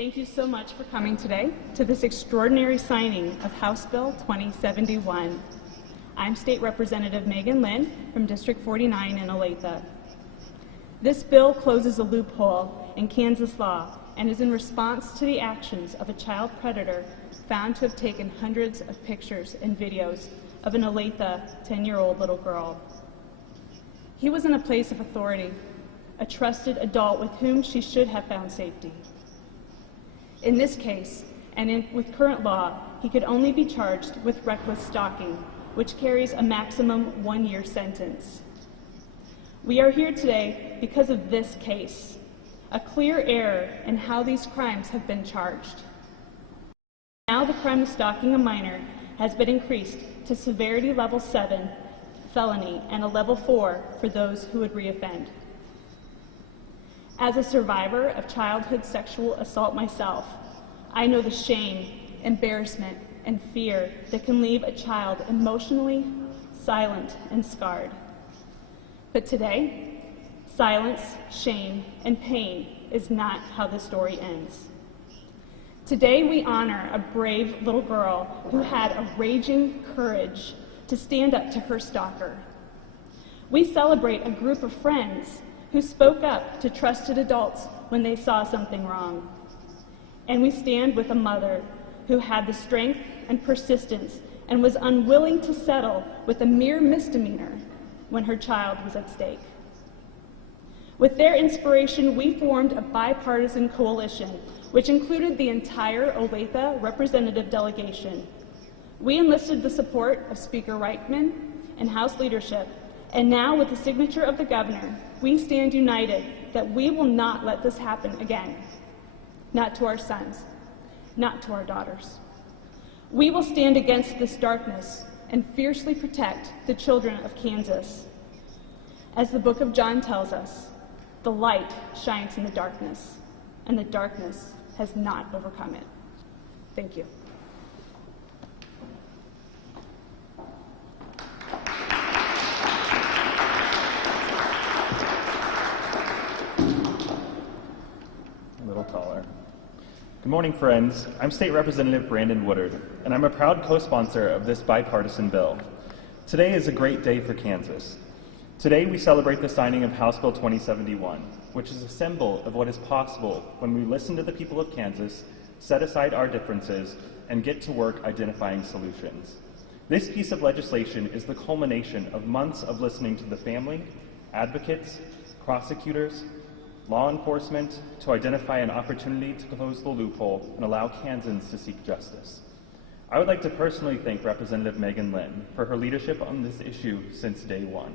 Thank you so much for coming today to this extraordinary signing of House Bill 2071. I'm State Representative Megan Lynn from District 49 in Olathe. This bill closes a loophole in Kansas law and is in response to the actions of a child predator found to have taken hundreds of pictures and videos of an Olathe 10-year-old little girl. He was in a place of authority, a trusted adult with whom she should have found safety. In this case, and with current law, he could only be charged with reckless stalking, which carries a maximum 1-year sentence. We are here today because of this case, a clear error in how these crimes have been charged. Now the crime of stalking a minor has been increased to severity level 7, felony, and a level 4 for those who would reoffend. As a survivor of childhood sexual assault myself, I know the shame, embarrassment, and fear that can leave a child emotionally silent and scarred. But today, silence, shame, and pain is not how the story ends. Today we honor a brave little girl who had a raging courage to stand up to her stalker. We celebrate a group of friends who spoke up to trusted adults when they saw something wrong. And we stand with a mother who had the strength and persistence and was unwilling to settle with a mere misdemeanor when her child was at stake. With their inspiration, we formed a bipartisan coalition which included the entire Olathe representative delegation. We enlisted the support of Speaker Reichman and House leadership, and now with the signature of the governor, we stand united that we will not let this happen again. Not to our sons, not to our daughters. We will stand against this darkness and fiercely protect the children of Kansas. As the book of John tells us, the light shines in the darkness, and the darkness has not overcome it. Thank you. A little taller. Good morning, friends. I'm State Representative Brandon Woodard, and I'm a proud co-sponsor of this bipartisan bill. Today is a great day for Kansas. Today we celebrate the signing of House Bill 2071, which is a symbol of what is possible when we listen to the people of Kansas, set aside our differences, and get to work identifying solutions. This piece of legislation is the culmination of months of listening to the family, advocates, prosecutors, law enforcement to identify an opportunity to close the loophole and allow Kansans to seek justice. I would like to personally thank Representative Megan Lynn for her leadership on this issue since day one.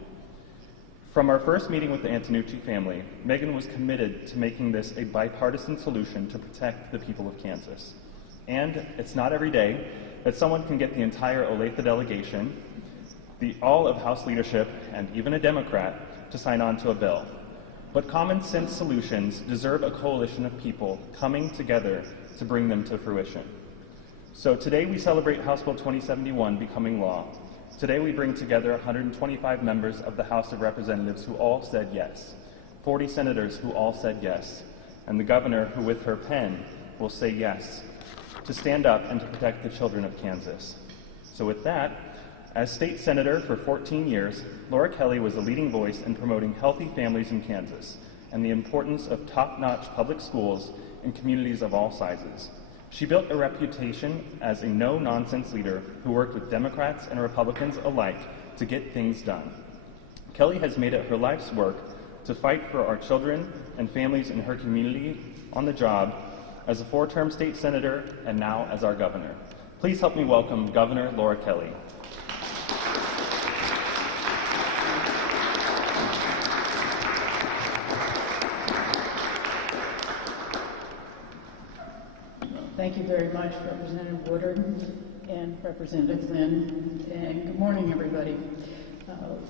From our first meeting with the Antonucci family, Megan was committed to making this a bipartisan solution to protect the people of Kansas. And it's not every day that someone can get the entire Olathe delegation, all of House leadership, and even a Democrat to sign on to a bill. But common sense solutions deserve a coalition of people coming together to bring them to fruition. So today we celebrate House Bill 2071 becoming law. Today we bring together 125 members of the House of Representatives who all said yes, 40 senators who all said yes, and the governor who with her pen will say yes, to stand up and to protect the children of Kansas. So with that, as state senator for 14 years, Laura Kelly was a leading voice in promoting healthy families in Kansas and the importance of top-notch public schools in communities of all sizes. She built a reputation as a no-nonsense leader who worked with Democrats and Republicans alike to get things done. Kelly has made it her life's work to fight for our children and families in her community on the job as a 4-term state senator and now as our governor. Please help me welcome Governor Laura Kelly. Thank you very much, Representative Woodard and Representative Lynn, and good morning, everybody.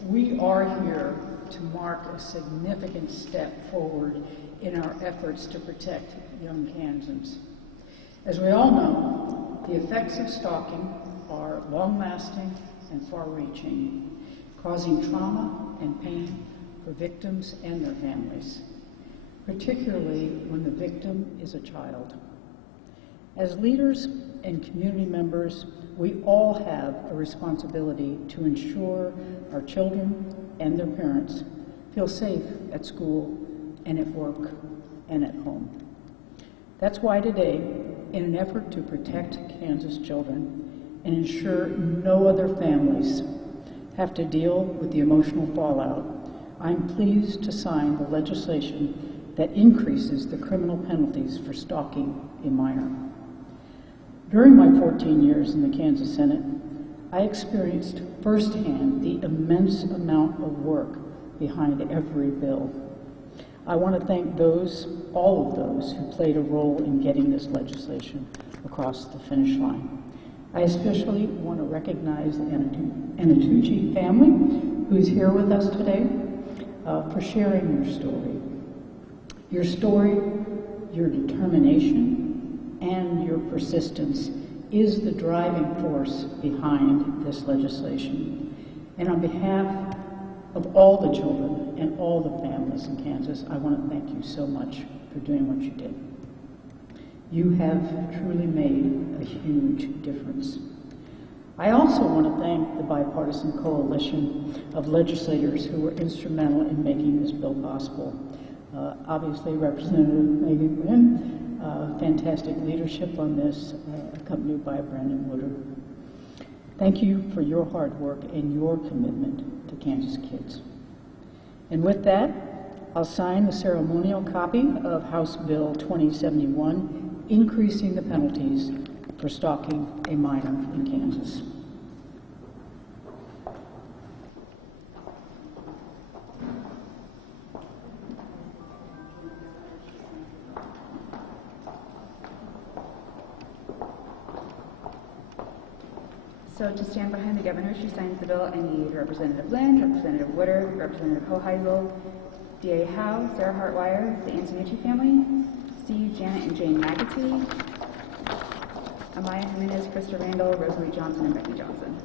We are here to mark a significant step forward in our efforts to protect young Kansans. As we all know, the effects of stalking are long-lasting and far-reaching, causing trauma and pain for victims and their families, particularly when the victim is a child. As leaders and community members, we all have a responsibility to ensure our children and their parents feel safe at school and at work and at home. That's why today, in an effort to protect Kansas children and ensure no other families have to deal with the emotional fallout, I'm pleased to sign the legislation that increases the criminal penalties for stalking a minor. During my 14 years in the Kansas Senate, I experienced firsthand the immense amount of work behind every bill. I want to thank all of those who played a role in getting this legislation across the finish line. I especially want to recognize the Anatucci family, who's here with us today, for sharing your story. Your story, your determination, and your persistence is the driving force behind this legislation. And on behalf of all the children and all the families in Kansas, I want to thank you so much for doing what you did. You have truly made a huge difference. I also want to thank the bipartisan coalition of legislators who were instrumental in making this bill possible. Obviously, Representative Megan Quinn, fantastic leadership on this, accompanied by Brandon Woodard. Thank you for your hard work and your commitment to Kansas kids. And with that, I'll sign the ceremonial copy of House Bill 2071, increasing the penalties for stalking a minor in Kansas. So to stand behind the governor, she signs the bill, I need Representative Lynn, Representative Woodard, Representative Hoheisel, DA Howe, Sarah Hartwire, the Antonucci family, Steve, Janet, and Jane McAtee, Amaya Jimenez, Krista Randall, Rosalie Johnson, and Becky Johnson.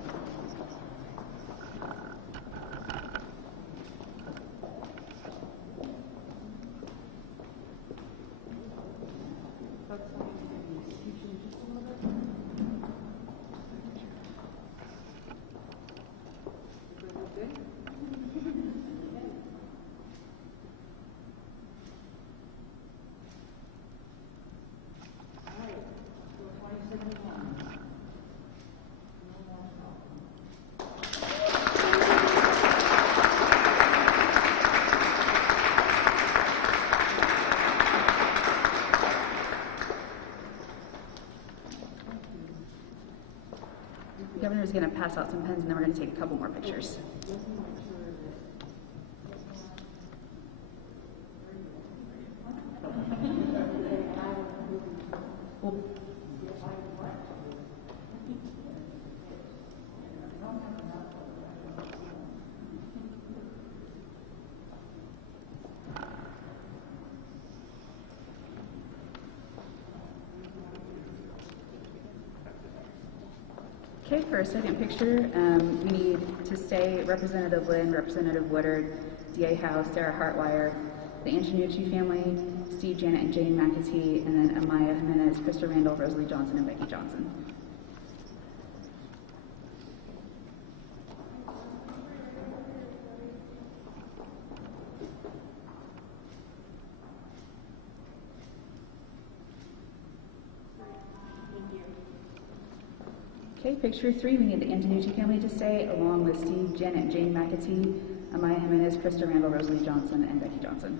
The governor is going to pass out some pens, and then we're going to take a couple more pictures. Okay, for our second picture, we need to stay Representative Lynn, Representative Woodard, DA Howe, Sarah Hartwire, the Antonucci family, Steve, Janet, and Jane McAtee, and then Amaya Jimenez, Krista Randall, Rosalie Johnson, and Becky Johnson. Okay, picture 3, we need the Antonucci family to stay, along with Steve, Janet, Jane McAtee, Amaya Jimenez, Krista Randall, Rosalie Johnson, and Becky Johnson.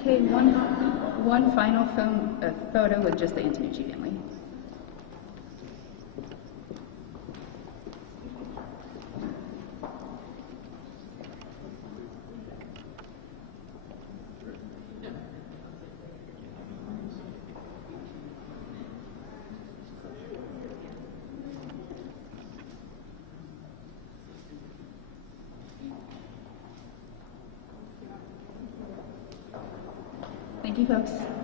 Okay, one final photo with just the Antonucci family. Thank you, folks.